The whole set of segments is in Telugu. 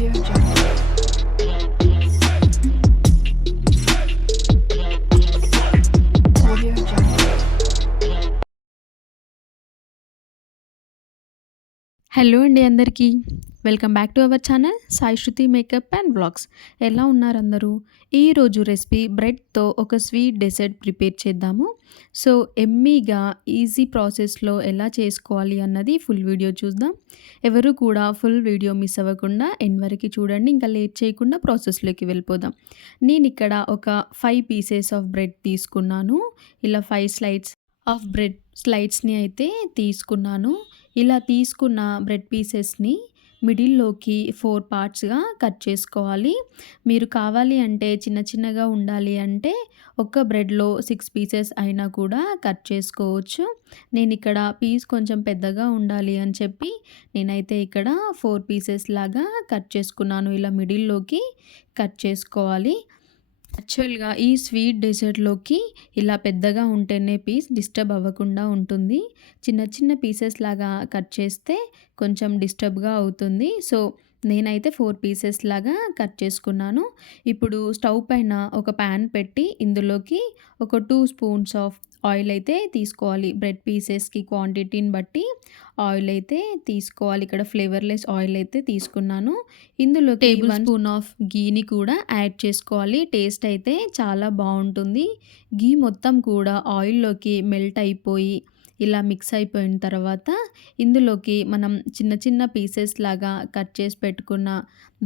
Audio Jungle. Audio Jungle. Hello అండి అందరికీ welcome back to our channel Sai Shruti makeup and vlogs. ఎలా ఉన్నారు అందరూ? ఈరోజు రెసిపీ బ్రెడ్తో ఒక స్వీట్ డెజర్ట్ ప్రిపేర్ చేద్దాము. సో ఎమ్మీగా ఈజీ ప్రాసెస్లో ఎలా చేసుకోవాలి అన్నది ఫుల్ వీడియో చూద్దాం. ఎవరు కూడా ఫుల్ వీడియో మిస్ అవ్వకుండా ఎండ్ వరకు చూడండి. ఇంకా లేట్ చేయకుండా ప్రాసెస్లోకి వెళ్ళిపోదాం. నేను ఇక్కడ ఒక 5 పీసెస్ ఆఫ్ బ్రెడ్ తీసుకున్నాను. ఇలా 5 స్లైడ్స్ ఆఫ్ బ్రెడ్ స్లైడ్స్ని అయితే తీసుకున్నాను. ఇలా తీసుకున్న బ్రెడ్ పీసెస్ని మిడిల్లోకి 4 పార్ట్స్గా కట్ చేసుకోవాలి. మీరు కావాలి అంటే చిన్న చిన్నగా ఉండాలి అంటే ఒక్క బ్రెడ్లో 6 పీసెస్ అయినా కూడా కట్ చేసుకోవచ్చు. నేను ఇక్కడ పీస్ కొంచెం పెద్దగా ఉండాలి అని చెప్పి నేనైతే ఇక్కడ 4 పీసెస్ లాగా కట్ చేసుకున్నాను. ఇలా మిడిల్లోకి కట్ చేసుకోవాలి. యాక్చువల్గా ఈ స్వీట్ డెజర్ట్లోకి ఇలా పెద్దగా ఉంటేనే పీస్ డిస్టర్బ్ అవ్వకుండా ఉంటుంది. చిన్న చిన్న పీసెస్ లాగా కట్ చేస్తే కొంచెం డిస్టర్బ్గా అవుతుంది. సో నేనైతే 4 పీసెస్ లాగా కట్ చేసుకున్నాను. ఇప్పుడు స్టవ్ పైన ఒక ప్యాన్ పెట్టి ఇందులోకి ఒక 2 స్పూన్స్ ఆఫ్ ఆయిల్ అయితే తీసుకోవాలి. బ్రెడ్ పీసెస్కి క్వాంటిటీని బట్టి ఆయిల్ అయితే తీసుకోవాలి. ఇక్కడ ఫ్లేవర్లెస్ ఆయిల్ అయితే తీసుకున్నాను. ఇందులో టేబుల్ స్పూన్ ఆఫ్ గీని కూడా యాడ్ చేసుకోవాలి. టేస్ట్ అయితే చాలా బాగుంటుంది. గీ మొత్తం కూడా ఆయిల్లోకి మెల్ట్ అయిపోయి ఇలా మిక్స్ అయిపోయిన తర్వాత ఇందులోకి మనం చిన్న చిన్న పీసెస్ లాగా కట్ చేసి పెట్టుకున్న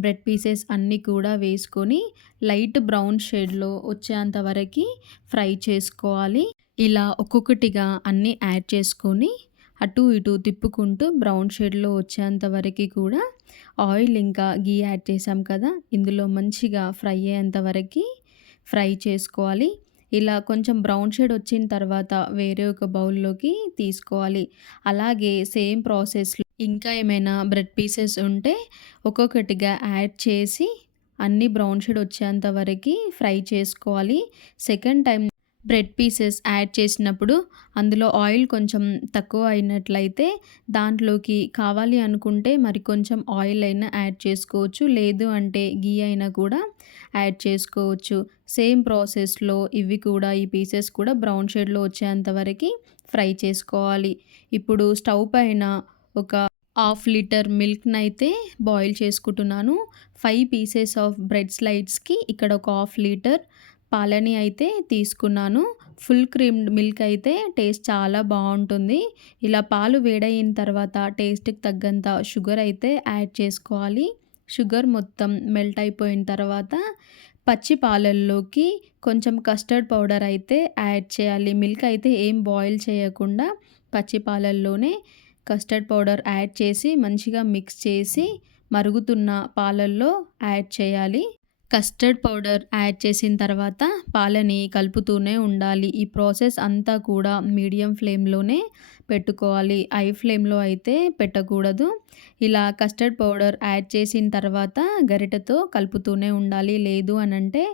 బ్రెడ్ పీసెస్ అన్నీ కూడా వేసుకొని లైట్ బ్రౌన్ షేడ్లో వచ్చేంత వరకు ఫ్రై చేసుకోవాలి. ఇలా ఒక్కొక్కటిగా అన్నీ యాడ్ చేసుకొని అటు ఇటు తిప్పుకుంటూ బ్రౌన్ షేడ్లో వచ్చేంత వరకు కూడా ఆయిల్ ఇంకా గీ యాడ్ చేసాం కదా, ఇందులో మంచిగా ఫ్రై అయ్యేంత వరకు ఫ్రై చేసుకోవాలి. ఇలా కొంచెం బ్రౌన్ షేడ్ వచ్చిన తర్వాత వేరే ఒక బౌల్లోకి తీసుకోవాలి. అలాగే సేమ్ ప్రాసెస్లో ఇంకా ఏమైనా బ్రెడ్ పీసెస్ ఉంటే ఒక్కొక్కటిగా యాడ్ చేసి అన్నీ బ్రౌన్ షేడ్ వచ్చేంత వరకు ఫ్రై చేసుకోవాలి. Second time bread pieces add చేసినప్పుడు అందులో ఆయిల్ కొంచెం తక్కువ అయినట్లయితే దాంట్లోకి కావాలి అనుకుంటే మరి కొంచెం ఆయిల్ అయినా యాడ్ చేసుకోవచ్చు. లేదు అంటే గీ అయినా కూడా యాడ్ చేసుకోవచ్చు. సేమ్ ప్రాసెస్లో ఇవి కూడా ఈ పీసెస్ కూడా బ్రౌన్ షేడ్లో వచ్చేంత వరకు ఫ్రై చేసుకోవాలి. ఇప్పుడు స్టవ్ పైన ఒక 1/2 లీటర్ మిల్క్ని అయితే బాయిల్ చేసుకుంటున్నాను. 5 పీసెస్ ఆఫ్ బ్రెడ్ స్లైడ్స్కి ఇక్కడ ఒక 1/2 లీటర్ పాలని అయితే తీసుకున్నాను. ఫుల్ క్రీమ్డ్ మిల్క్ అయితే టేస్ట్ చాలా బాగుంటుంది. ఇలా పాలు వేడయిన తర్వాత టేస్ట్కి తగ్గంత షుగర్ అయితే యాడ్ చేసుకోవాలి. షుగర్ మొత్తం మెల్ట్ అయిపోయిన తర్వాత పచ్చి పాలల్లోకి కొంచెం కస్టర్డ్ పౌడర్ అయితే యాడ్ చేయాలి. మిల్క్ అయితే ఏం బాయిల్ చేయకుండా పచ్చి పాలల్లోనే కస్టర్డ్ పౌడర్ యాడ్ చేసి మంచిగా మిక్స్ చేసి మరుగుతున్న పాలల్లో యాడ్ చేయాలి. కస్టర్డ్ పౌడర్ యాడ్ చేసిన తర్వాత పాలని కలుపుతూనే ఉండాలి. ఈ ప్రాసెస్ అంతా కూడా మీడియం ఫ్లేమ్లోనే పెట్టుకోవాలి. హై ఫ్లేమ్లో అయితే పెట్టకూడదు. ఇలా కస్టర్డ్ పౌడర్ యాడ్ చేసిన తర్వాత గరిటెతో కలుపుతూనే ఉండాలి. లేదు అనంటే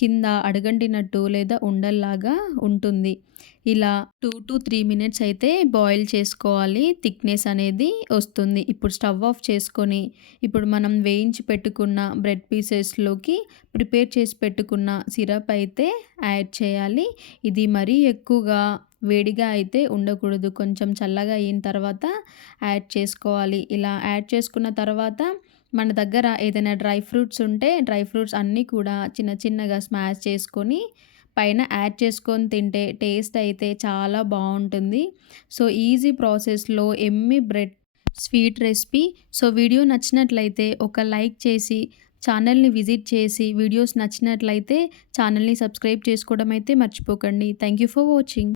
కింద అడుగంటినట్టు లేదా ఉండల్లాగా ఉంటుంది. ఇలా 2 to 3 మినిట్స్ అయితే బాయిల్ చేసుకోవాలి. థిక్నెస్ అనేది వస్తుంది. ఇప్పుడు స్టవ్ ఆఫ్ చేసుకొని ఇప్పుడు మనం వేయించి పెట్టుకున్న బ్రెడ్ పీసెస్లోకి ప్రిపేర్ చేసి పెట్టుకున్న సిరప్ అయితే యాడ్ చేయాలి. ఇది మరీ ఎక్కువగా వేడిగా అయితే ఉండకూడదు. కొంచెం చల్లగా అయిన తర్వాత యాడ్ చేసుకోవాలి. ఇలా యాడ్ చేసుకున్న తర్వాత మన దగ్గర ఏదైనా డ్రై ఫ్రూట్స్ ఉంటే డ్రై ఫ్రూట్స్ అన్నీ కూడా చిన్న చిన్నగా స్మాష్ చేసుకొని పైన యాడ్ చేసుకొని తింటే టేస్ట్ అయితే చాలా బాగుంటుంది. సో ఈజీ ప్రాసెస్లో Emmy bread sweet recipe. So video నచ్చినట్లయితే ఒక లైక్ చేసి ఛానల్ని విజిట్ చేసి వీడియోస్ నచ్చినట్లయితే ఛానల్ని సబ్స్క్రైబ్ చేసుకోవడం అయితే మర్చిపోకండి. Thank you for watching.